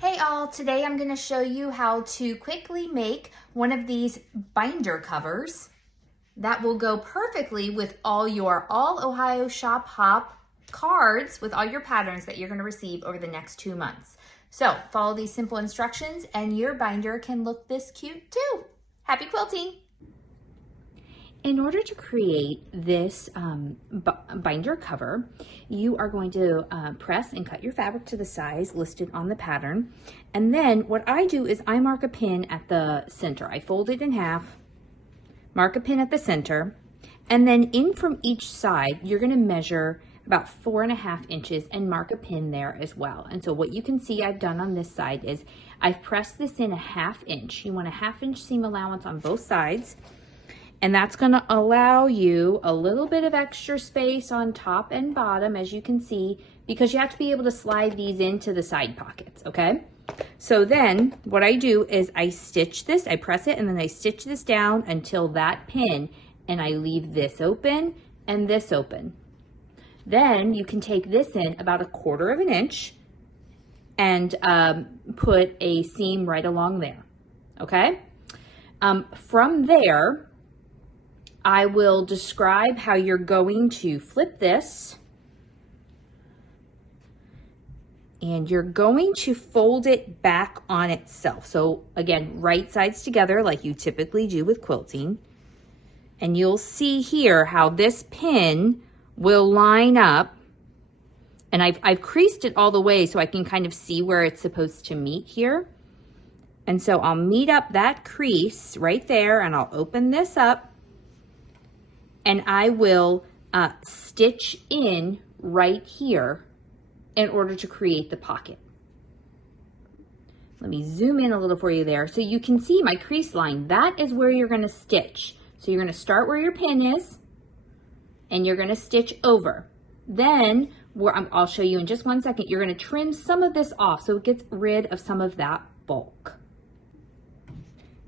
Hey all, today I'm going to show you how to quickly make one of these binder covers that will go perfectly with all your All Ohio Shop Hop cards with all your patterns that you're going to receive over the next 2 months. So follow these simple instructions and your binder can look this cute too. Happy quilting! In order to create this binder cover, you are going to press and cut your fabric to the size listed on the pattern. And then what I do is I mark a pin at the center. I fold it in half, mark a pin at the center, and then in from each side, you're going to measure about 4.5 inches and mark a pin there as well. And so what you can see I've done on this side is I've pressed this in a 1/2 inch. You want a 1/2 inch seam allowance on both sides. And that's going to allow you a little bit of extra space on top and bottom, as you can see, because you have to be able to slide these into the side pockets, okay? So then what I do is I stitch this, I press it, and then I stitch this down until that pin, and I leave this open and this open. Then you can take this in about 1/4 inch and put a seam right along there, okay? From there, I will describe how you're going to flip this, and you're going to fold it back on itself. So again, right sides together like you typically do with quilting. And you'll see here how this pin will line up, and I've creased it all the way so I can kind of see where it's supposed to meet here. And so I'll meet up that crease right there, and I'll open this up, and I will stitch in right here in order to create the pocket. Let me zoom in a little for you there so you can see my crease line. That is where you're going to stitch. So you're going to start where your pin is, and you're going to stitch over. Then I'll show you in just 1 second, you're going to trim some of this off so it gets rid of some of that bulk.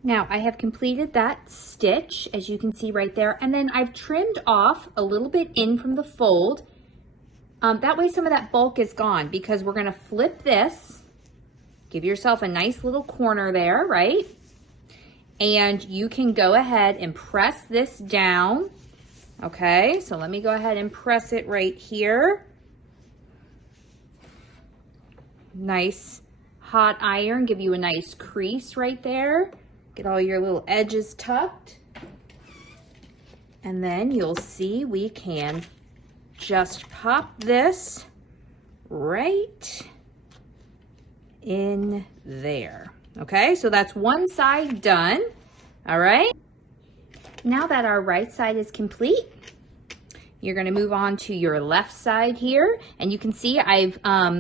Now I have completed that stitch, as you can see right there, and then I've trimmed off a little bit in from the fold. That way some of that bulk is gone, because we're gonna flip this, give yourself a nice little corner there, right? And you can go ahead and press this down, okay? So let me go ahead and press it right here. Nice hot iron, give you a nice crease right there. Get all your little edges tucked. And then you'll see we can just pop this right in there. Okay, so that's one side done. All right. Now that our right side is complete, you're going to move on to your left side here, and you can see I've,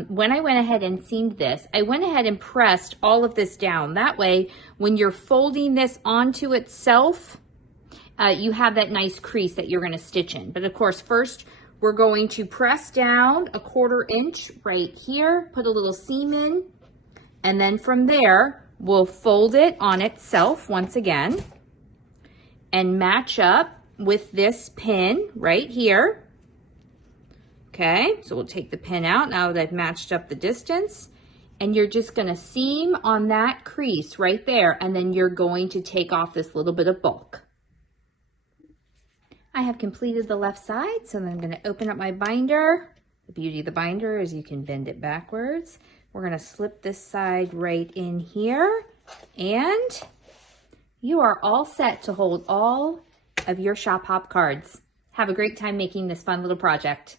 when I went ahead and seamed this, I went ahead and pressed all of this down. That way, when you're folding this onto itself, you have that nice crease that you're going to stitch in. But of course, first, we're going to press down 1/4 inch right here, put a little seam in, and then from there, we'll fold it on itself once again and match up with this pin right here. Okay, so we'll take the pin out now that I've matched up the distance, and you're just gonna seam on that crease right there, and then you're going to take off this little bit of bulk. I have completed the left side, so then I'm gonna open up my binder. The beauty of the binder is you can bend it backwards. We're gonna slip this side right in here, and you are all set to hold all of your Shop Hop cards. Have a great time making this fun little project.